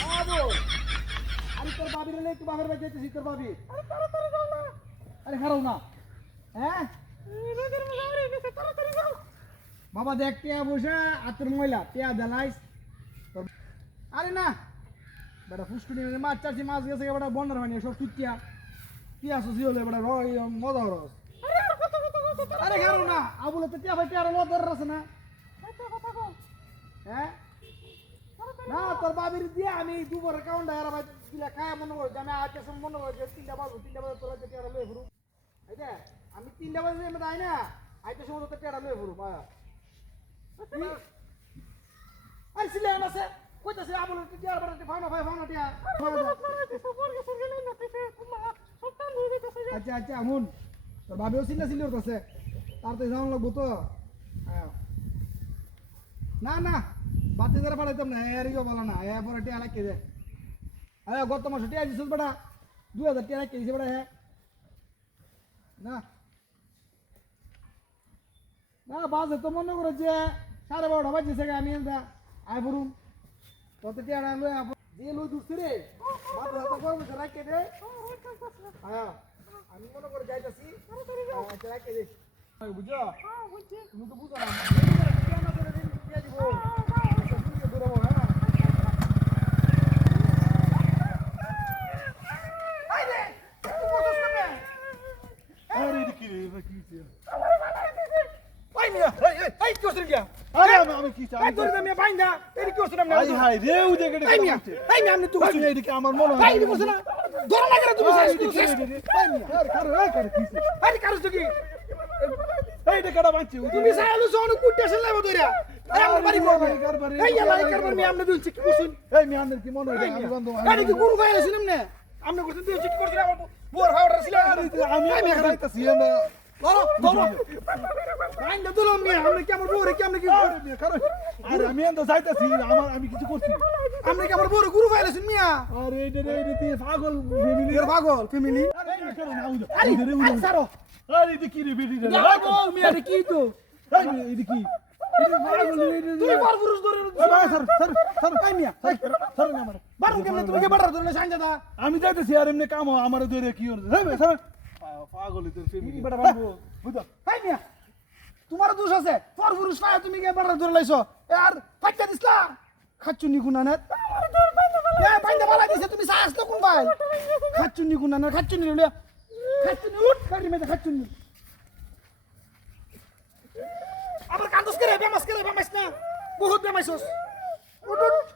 আরে তোর তোর আরে তাড়াতাড়ি যাও না। আরে হ্যাঁ? বাবা দেখ, টিয়া বসে আতের ময়লা, টিয়া দেলাইস তোর- আরে না। বেটা ফুসকুনি মাছ চাচ্ছি, মাছ গেছে বেটা বন্ডার হয়নি সব চুটিয়া কি আসো হলে বেটা মজা রস। আরে খারাপ না। আবুলে তো টিয়া ভাই টিয়া মজার আছে না। হ্যাঁ? না তোর বাবির দিয়ে আমি দুপুর কাউন্ট আর ভাই দিলা খায় মনে করে আমি আজকে সময় মনে করে যে তিনটা বাজবো তিনটা বাজে তোরা যে টেরা লয়ে ফুরু যে আমি তিনটা বাজে আমি তাই না আজকে সময় তো টেরা লয়ে ফুরু ভাই আরে সিলে আছে কইতাছে আমল টিয়ার বড় ফাউনা ভাই ফাউনা টিয়া আচ্ছা আচ্ছা আমুন তোর বাবিও সিলে সিলে হতাছে তার তো যাওয়া লাগবো তো। না না বাচ্চা যারা পাঠাইতাম না এর ইয়ে বলা না এ পরে টিয়া লাগে দে আরে গত মাসে টিয়া দিছিস বেটা দুই হাজার টিয়া লাগে দিছে বেটা হ্যাঁ না না বাজে তো মনে করে যে সাড়ে বারোটা বাজছে আমি এটা আয় পড়ুম তত টিয়া না লই আপ যে লই দুসে রে বাজে হাতে গরম করে রাখে দে হ্যাঁ আমি মনে করে যাইতাছি আচ্ছা রাখে দে বুঝছ তুমি তো বুঝো না টিয়া না করে দিন টিয়া দিব দূরে বল হ্যাঁ আইলে তুই বসছ না আরে এটা কি রে এটা কি রে? পাই মিয়া এই এই এই কি হচ্ছে মিয়া আরে আমি আমি কি চাই এই তোর পাই না এই কি হচ্ছে আই হাই রে ও দেখে এই মিয়া এই মিয়া আপনি তুই তুমি এদিকে আমার মনে হয় পাই দি বসছ না ধরে না করে তুমি আরে শেষ এদিকে শেষ রে, রে, পাই মিয়া। আরে কারও কি আরে কারও কি এই দেখে এটা বাঁচছে তুমি সাইলো সোন কুটে সেলাই বদরিয়া আরে আমার বাড়ি করবে এই এই এই এই কারবার এই মিয়া আপনি দুই কি করছেন এই মিয়া আমাদের কি মনে হয় আমি মিয়া আরে কি গুরু ভাই আছেন না আপনি করছেন দুই কি করছেন আমার বুয়ার ফাউডার ছিল আমি এই মিয়া আমরা ধরো ধরো কি আমার কি কি আরে আমি যাইতাছি আমার আমি কিছু করছি আপনি কি আমার বুয়ারে গুরু মিয়া? আরে রে তুই পাগল ফ্যামিলি এর পাগল ফ্যামিলি আরে আরে আরে আরে কি রে রে? পাগল মিয়া রে তো? বার পুরুষ ধরে স্যার স্যার স্যার এই মিয়া স্যার না আমার। বারো কেমনে? তুমি কি বাটার ধরে সাইন দাদা? আমি যাইতেছি আর এমনি কাম আমার ধরে কি স্যার পাগল তোর ফ্যামিলি বেটা বাবু। বুঝা? মিয়া তোমার দোষ আছে। পর পুরুষ পায় তুমি কে বাটার ধরে লাইছো। আর ফাইটা দিছলা খাচ্চুনি গুনানের এ পাইতে বালা দিছে, তুমি সাহস তো কোন ভাই খাচ্চুনি গুনানের খাচ্চুনি খাচ্চু নি উঠ কাটি মেতে খাচ্চুনি আবার কান্দস করে বেমাস করে বেমাস না। বহুত বেমাইছস। উঠ উঠ।